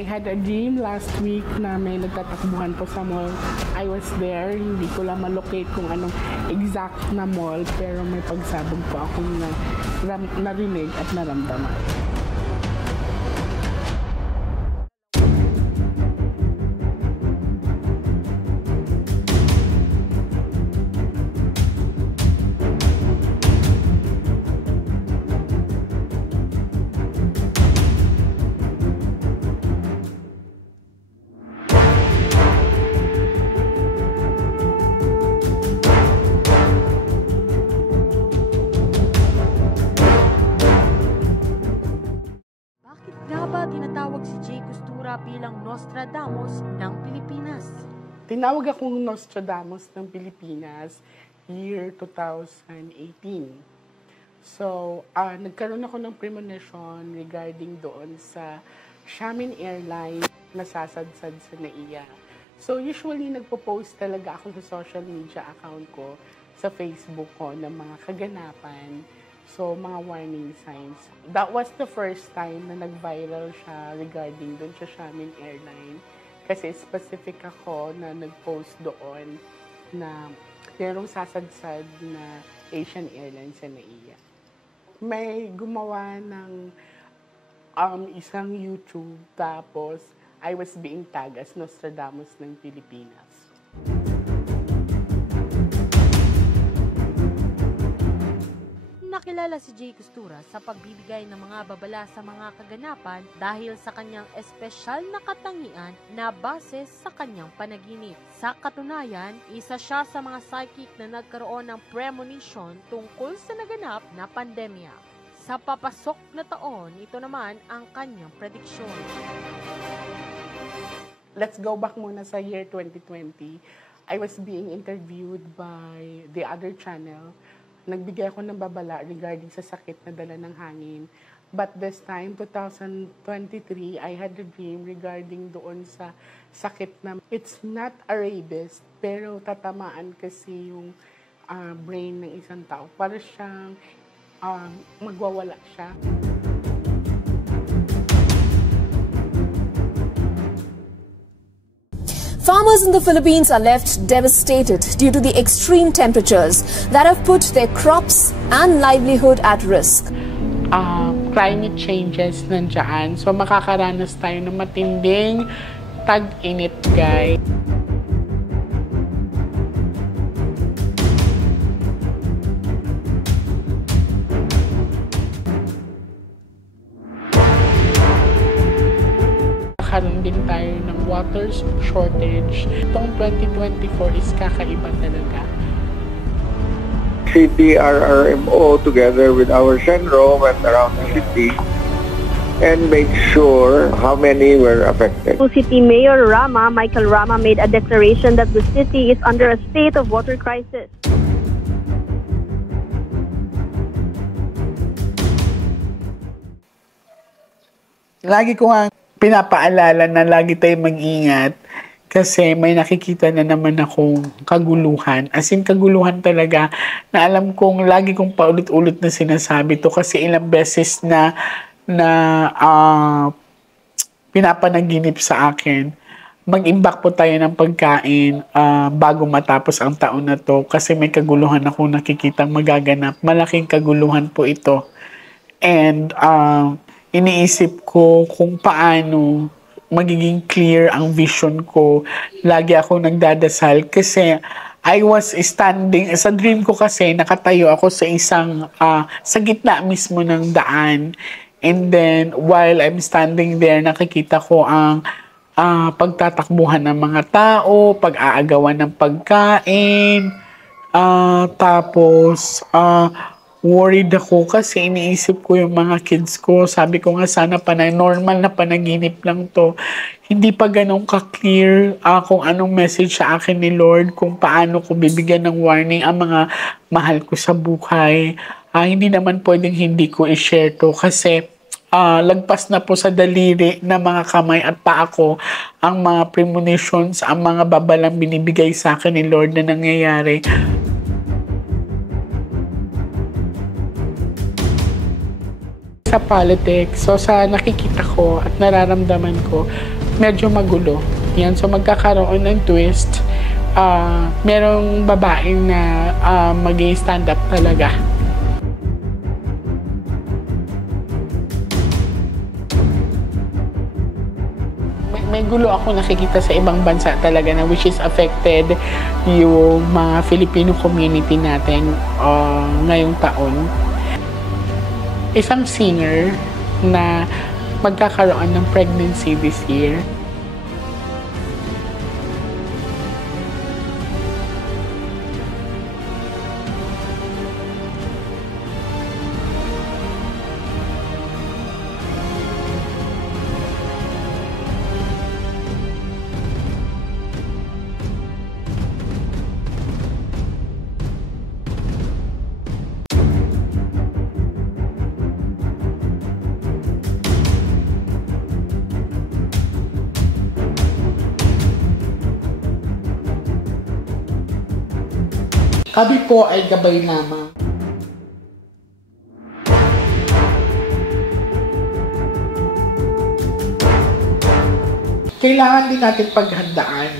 I had a dream last week na may nagtatakbuhan po sa mall. I was there, hindi ko lang malocate kung anong exact na mall, pero may pagsabog po akong narinig at naramdaman. Tinatawag si Jay Costura bilang Nostradamus ng Pilipinas. Tinawag akong Nostradamus ng Pilipinas year 2018. So, nagkaroon ako ng premonition regarding doon sa Xiamen Airlines na sasadsad sa NAIA. So, usually nagpo-post talaga ako sa social media account ko, sa Facebook ko, ng mga kaganapan. So, mga warning signs. That was the first time na nag-viral siya regarding doon sa Xiamen Airline. Kasi specific ako na nag-post doon na merong sasadsad na Asian Airlines sa NAIA. May gumawa ng isang YouTube, tapos I was being tagged as Nostradamus ng Pilipinas. Nakilala si Jay Costura sa pagbibigay ng mga babala sa mga kaganapan dahil sa kanyang espesyal na katangian na base sa kanyang panaginip. Sa katunayan, isa siya sa mga psychic na nagkaroon ng premonition tungkol sa naganap na pandemya. Sa papasok na taon, ito naman ang kanyang prediksyon. Let's go back muna sa year 2020. I was being interviewed by the other channel. Nagbigay ako ng babala regarding sa sakit na dala ng hangin. But this time, 2023, I had a dream regarding doon sa sakit na it's not a rabies, pero tatamaan kasi yung brain ng isang tao. Para siyang magwawala siya. Farmers in the Philippines are left devastated due to the extreme temperatures that have put their crops and livelihood at risk. Climate changes nandiyan, so makakaranas tayo ng matinding tag-init, guys. Karoon din tayo ng water shortage. Itong 2024 is kakaiba talaga. CTRRMO together with our Shenro went around the city and made sure how many were affected. City Mayor Michael Rama made a declaration that the city is under a state of water crisis. Lagi ko nga pinapaalala na lagi tayong mag-ingat kasi may nakikita na naman akong kaguluhan. As in, kaguluhan talaga na alam kong lagi kong paulit-ulit na sinasabi to kasi ilang beses na pinapanaginip sa akin. Mag-imbak po tayo ng pagkain bago matapos ang taon na to kasi may kaguluhan akong nakikitang magaganap. Malaking kaguluhan po ito. And iniisip ko kung paano magiging clear ang vision ko. Lagi ako nagdadasal kasi I was standing, sa dream ko kasi nakatayo ako sa isang, sa gitna mismo ng daan. And then while I'm standing there, nakikita ko ang pagtatakbuhan ng mga tao, pag-aagawan ng pagkain, tapos worried ako kasi iniisip ko yung mga kids ko. Sabi ko nga sana normal na panaginip lang to. Hindi pa ganun ka-clear kung anong message sa akin ni Lord, kung paano ko bibigyan ng warning ang mga mahal ko sa buhay. Hindi naman pwedeng hindi ko i-share to kasi lagpas na po sa daliri na mga kamay at paa ko ang mga premonitions, ang mga babalang binibigay sa akin ni Lord na nangyayari. sa politics. So sa nakikita ko at nararamdaman ko, medyo magulo. Yan, so magkakaroon ng twist. Merong babaeng na mag-stand up talaga. May gulo ako nakikita sa ibang bansa talaga na which is affected yung mga Filipino community natin ngayong taon. Isang singer na magkakaroon ng pregnancy this year. Kami po ay gabay lamang. Kailangan din natin paghandaan.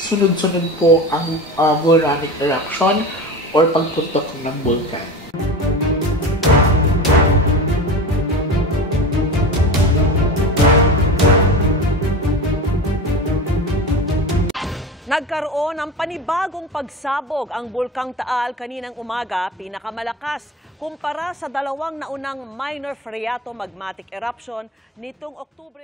Sunod-sunod po ang volcanic eruption or pagputok ng bulkan. Nagkaroon ng panibagong pagsabog ang Bulkang Taal kaninang umaga, pinakamalakas kumpara sa dalawang naunang minor phreatomagmatic eruption nitong Oktubre.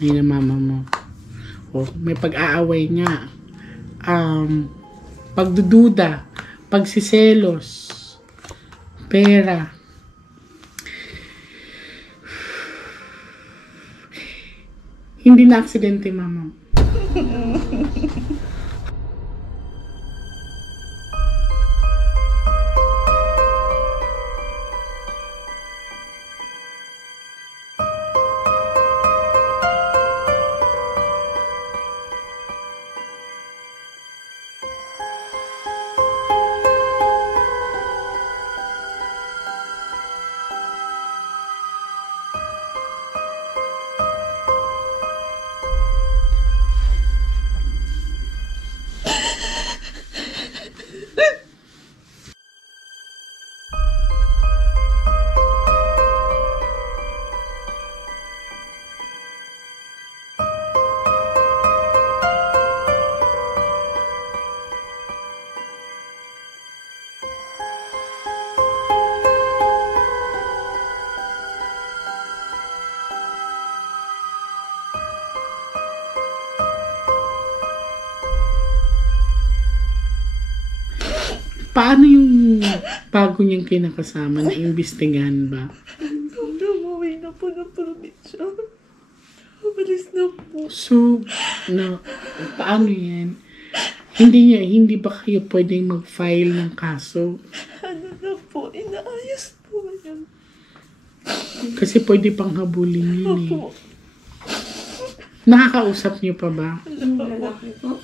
Ay na mama mo. May pag-aaway nga. Pagdududa. Pagsiselos. Pera. Hindi na aksidente, mama. Paano yung bago niyang kinakasama na imbestigahan ba? Umuwi na po ng probinsya. Umalis na po. So, paano yan? Hindi ba kayo pwedeng mag-file ng kaso? Ano na po, inaayos po yan. Kasi pwede pang habulin yun eh. Opo. Nakakausap niyo pa ba? Lalaki po.